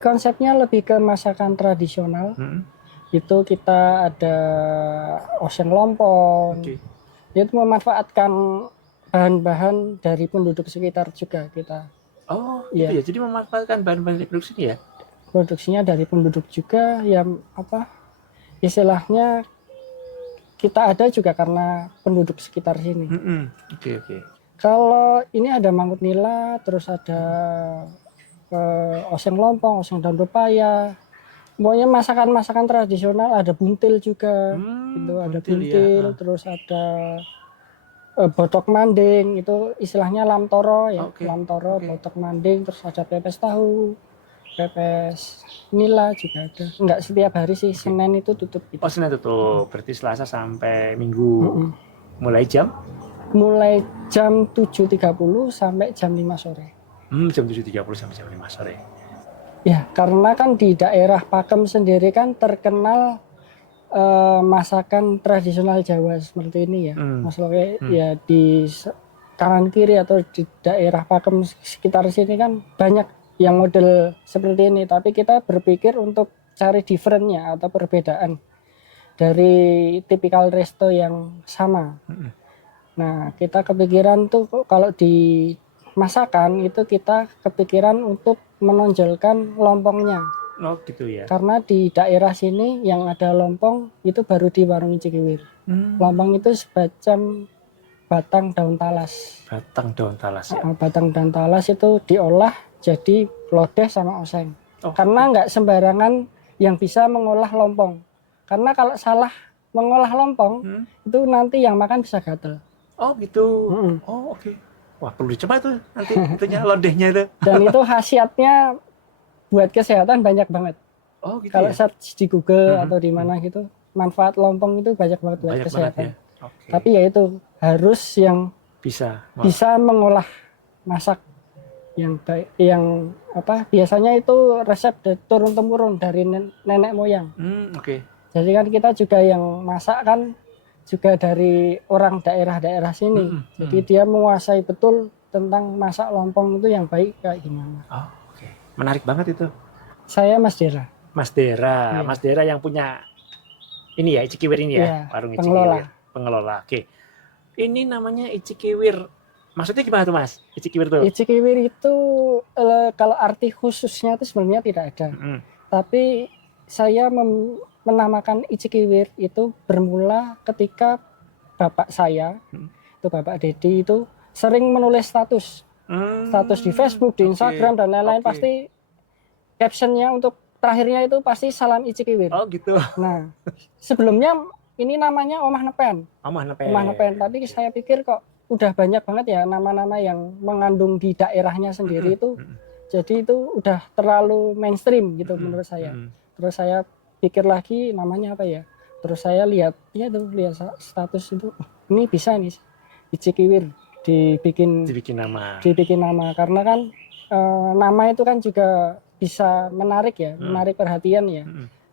Konsepnya lebih ke masakan tradisional. Itu kita ada oseng lompong. Oke. Itu memanfaatkan bahan-bahan dari penduduk sekitar juga kita. Oh, gitu Ya, ya. Jadi memanfaatkan bahan-bahan reproduksi ini ya? produksinya dari penduduk juga yang apa istilahnya kita ada juga karena penduduk sekitar sini. Oke, oke. Kalau ini ada mangut nila, terus ada oseng lompong, oseng daun pepaya. Pokoknya masakan-masakan tradisional, ada buntil juga. Itu ada Buntil ya. buntil, terus ada botok manding, itu istilahnya lamtoro ya. Oke, Lamtoro, oke. botok manding, terus ada pepes tahu, pepes nila juga ada. Enggak setiap hari sih, Senin itu tutup gitu. Oh, Senin tutup. Berarti Selasa sampai Minggu. Mm-mm. Mulai jam? Mulai jam 7.30 sampai jam 5 sore. Jam 7.30 sampai jam 5 sore. Ya, karena kan di daerah Pakem sendiri kan terkenal masakan tradisional Jawa seperti ini ya. Maksudnya ya di kanan kiri atau di daerah Pakem sekitar sini kan banyak yang model seperti ini. Tapi kita berpikir untuk cari differentnya atau perbedaan dari tipikal resto yang sama. Nah, kita kepikiran tuh kalau di masakan itu kita kepikiran untuk menonjolkan lompongnya. Oh, gitu ya. Karena di daerah sini yang ada lompong itu baru di warung Cikiwir. Lompong itu semacam batang daun talas. Batang daun talas ya. Batang daun talas itu diolah jadi lodeh sama oseng. Karena nggak sembarangan yang bisa mengolah lompong. Karena kalau salah mengolah lompong itu nanti yang makan bisa gatel. Oh, gitu. Oh, oke. Wah, perlu dicoba tuh nanti itunya lodehnya itu. Dan itu khasiatnya buat kesehatan banyak banget. Oh, gitu Kalau ya. search di Google atau di mana gitu, manfaat lompong itu banyak banget buat Banyak kesehatan. banget ya. Oke. Tapi ya itu harus yang bisa mengolah masak yang apa biasanya itu resep turun temurun dari nenek moyang. Oke. Jadi kan kita juga yang masak kan juga dari orang daerah-daerah sini. Jadi dia menguasai betul tentang masak lompong itu yang baik kayak gimana. Oh, oke. Menarik banget itu. Saya Mas Dera. Mas Dera, Iya. Mas Dera yang punya ini ya, Icikiwir ini ya, Iya, warung pengelola. Icikiwir. Pengelola. Oke. Ini namanya Icikiwir. Maksudnya gimana tuh, Mas? Icikiwir tuh? Icikiwir itu kalau arti khususnya itu sebenarnya tidak ada. Tapi saya menamakan Icikiwir itu bermula ketika bapak saya, itu Bapak Dedi itu sering menulis status di Facebook, di Instagram dan lain-lain. Pasti captionnya untuk terakhirnya itu pasti salam Icikiwir. Oh, gitu. Nah, sebelumnya ini namanya Omah Nepen. Omah Nepen. Omah Nepen. Tapi saya pikir kok udah banyak banget ya nama-nama yang mengandung di daerahnya sendiri itu. Jadi itu udah terlalu mainstream gitu menurut saya. Terus saya pikir lagi namanya apa ya. Terus saya lihat status itu ini bisa nih Icikiwir dibikin nama karena kan nama itu kan juga bisa menarik ya, menarik perhatian ya.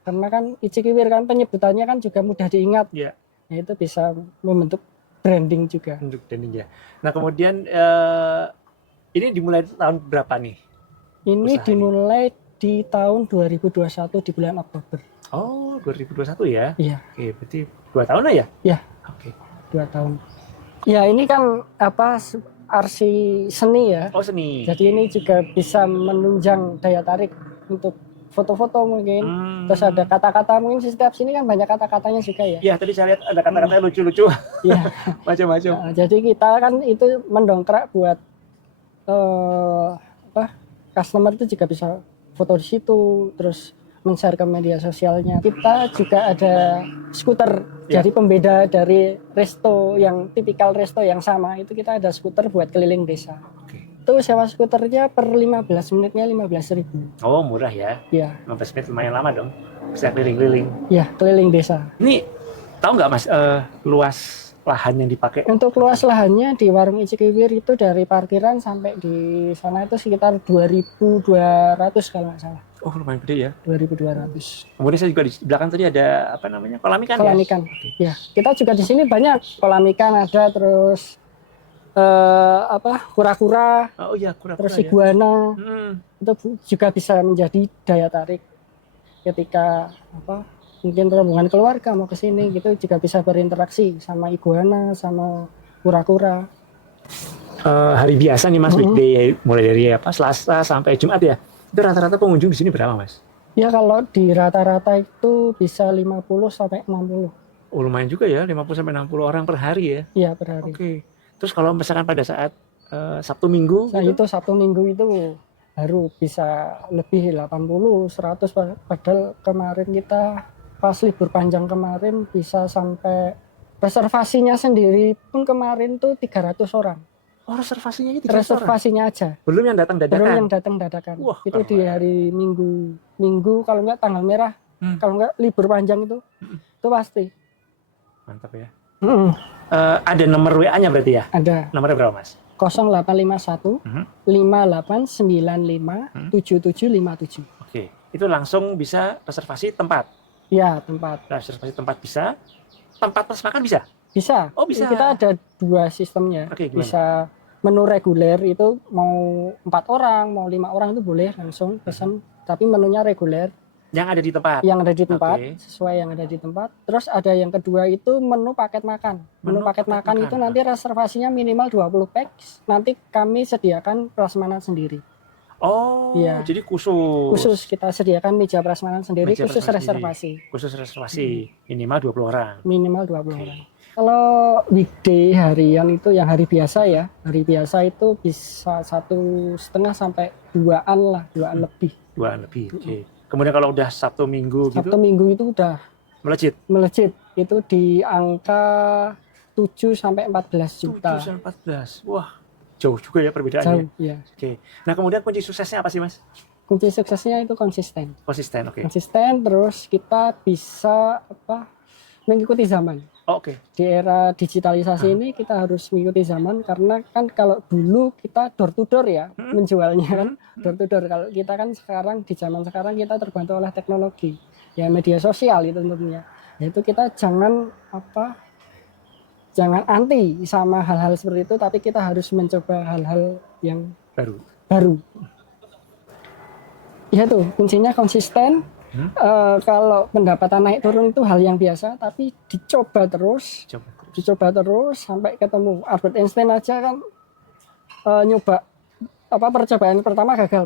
Karena kan Icikiwir kan penyebutannya kan juga mudah diingat. Nah, itu bisa membentuk branding juga. Ya. Nah, kemudian ini dimulai tahun berapa nih? Ini dimulai di tahun 2021 di bulan Oktober. Oh, 2021 ya? Iya. Oke, berarti 2 tahun lah ya? Iya. Oke. 2 tahun. Ya, ini kan apa arsi seni ya. Oh, seni. Jadi ini juga bisa menunjang daya tarik untuk foto-foto mungkin. Terus ada kata-kata mungkin di setiap sini kan banyak kata-katanya juga ya. Iya, tadi saya lihat ada kata-kata lucu-lucu. Iya. Macam-macam. Nah, jadi kita kan itu mendongkrak buat customer itu juga bisa foto di situ, terus men-share ke media sosialnya. Kita juga ada skuter. Jadi pembeda dari resto yang tipikal resto yang sama, itu kita ada skuter buat keliling desa. Itu sewa skuternya per 15 menitnya 15.000. Oh, murah ya? Iya. 15 menit lumayan lama dong. Bisa keliling-keliling. Iya, keliling desa. Ini tahu nggak Mas luas lahan yang dipakai? Untuk luas lahannya di warung Icikiwir itu dari parkiran sampai di sana itu sekitar 2.200 kalau nggak salah. Oh, lumayan gede ya. 2.200. Kemudian saya juga di belakang tadi ada apa namanya? Kolam ikan. Kolam ikan. Ya, kita juga di sini banyak kolam ikan ada, terus kura-kura, Oh iya, kura-kura terus ya. iguana Hmm. itu juga bisa menjadi daya tarik ketika mungkin rombongan keluarga mau ke sini gitu, juga bisa berinteraksi sama iguana sama kura-kura. Hari biasa nih Mas, weekday mulai dari Selasa sampai Jumat ya. Itu rata-rata pengunjung di sini berapa Mas? Ya kalau di rata-rata itu bisa 50 sampai 60. Oh, lumayan juga ya, 50 sampai 60 orang per hari ya. Iya per hari. Oke. Terus kalau misalkan pada saat Sabtu Minggu Nah gitu? itu Sabtu Minggu itu baru bisa lebih 80, 100, padahal kemarin kita pas libur panjang kemarin bisa sampai reservasinya sendiri pun kemarin tuh 300 orang. Oh, reservasinya ini 300 orang? Reservasinya aja. Belum yang datang Belum dadakan? yang datang dadakan. Wah, Itu di keren. hari Minggu kalau nggak tanggal merah, kalau nggak libur panjang itu pasti. Mantap ya. Mm-mm. Ada nomor WA-nya berarti ya? Ada Nomornya berapa Mas? 0851 5895 7757. Oke, itu langsung bisa reservasi tempat? Ya tempat. Reservasi tempat bisa? Tempat plus makan bisa? Bisa. Oh bisa. Kita ada dua sistemnya. Oke, gimana? Bisa menu reguler itu mau 4 orang, mau 5 orang itu boleh langsung pesan. Tapi menunya reguler. Yang ada di tempat? Yang ada di tempat, Oke. sesuai yang ada di tempat. Terus ada yang kedua itu menu paket makan. Menu paket makan itu nanti reservasinya minimal 20 pack. Nanti kami sediakan prasmanan sendiri. Oh, Iya. jadi khusus. Khusus kita sediakan meja prasmanan sendiri, Meja khusus prasmanan reservasi. Khusus reservasi, minimal 20 orang. Minimal 20 orang. Kalau weekday harian itu yang hari biasa ya, hari biasa itu bisa 1,5 sampai 2-an lah, 2-an lebih. 2-an lebih, oke. Kemudian kalau udah Sabtu Minggu gitu? Sabtu Minggu itu udah melejit. Itu di angka 7 sampai 14 juta. 7 sampai 14, wah jauh juga ya perbedaannya. Jauh, ya. Oke. Nah kemudian kunci suksesnya apa sih Mas? Kunci suksesnya itu konsisten. Konsisten, oke. Konsisten, terus kita bisa mengikuti zaman. Oh, oke. Di era digitalisasi ini kita harus mengikuti zaman, karena kan kalau dulu kita door to door ya menjualnya kan door to door. Kalau kita kan sekarang di zaman sekarang kita terbantu oleh teknologi ya, media sosial itu tentunya. Yaitu kita jangan anti sama hal-hal seperti itu, tapi kita harus mencoba hal-hal yang baru. Ya tuh kuncinya konsisten. Kalau pendapatan naik turun itu hal yang biasa, tapi dicoba terus sampai ketemu. Albert Einstein aja kan nyoba percobaan pertama gagal,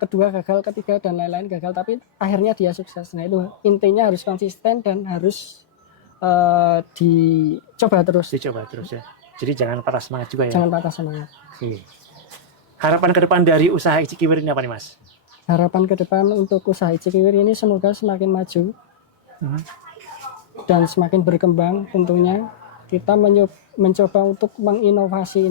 kedua gagal, ketiga dan lain-lain gagal, tapi akhirnya dia sukses. Nah itu intinya harus konsisten dan harus dicoba terus ya. Jadi jangan patah semangat juga ya. Jangan patah semangat. Harapan ke depan dari usaha Icikiwir ini apa nih Mas? Harapan ke depan untuk usaha Icikiwir ini semoga semakin maju dan semakin berkembang. Tentunya kita mencoba untuk menginovasi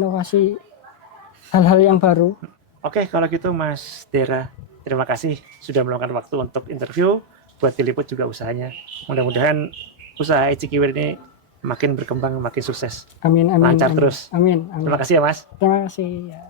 hal-hal yang baru. Oke, kalau gitu Mas Dera, terima kasih sudah meluangkan waktu untuk interview. Buat diliput juga usahanya. Mudah-mudahan usaha Icikiwir ini makin berkembang, makin sukses. Amin. Lancar terus. Amin. Terima kasih ya Mas. Terima kasih ya.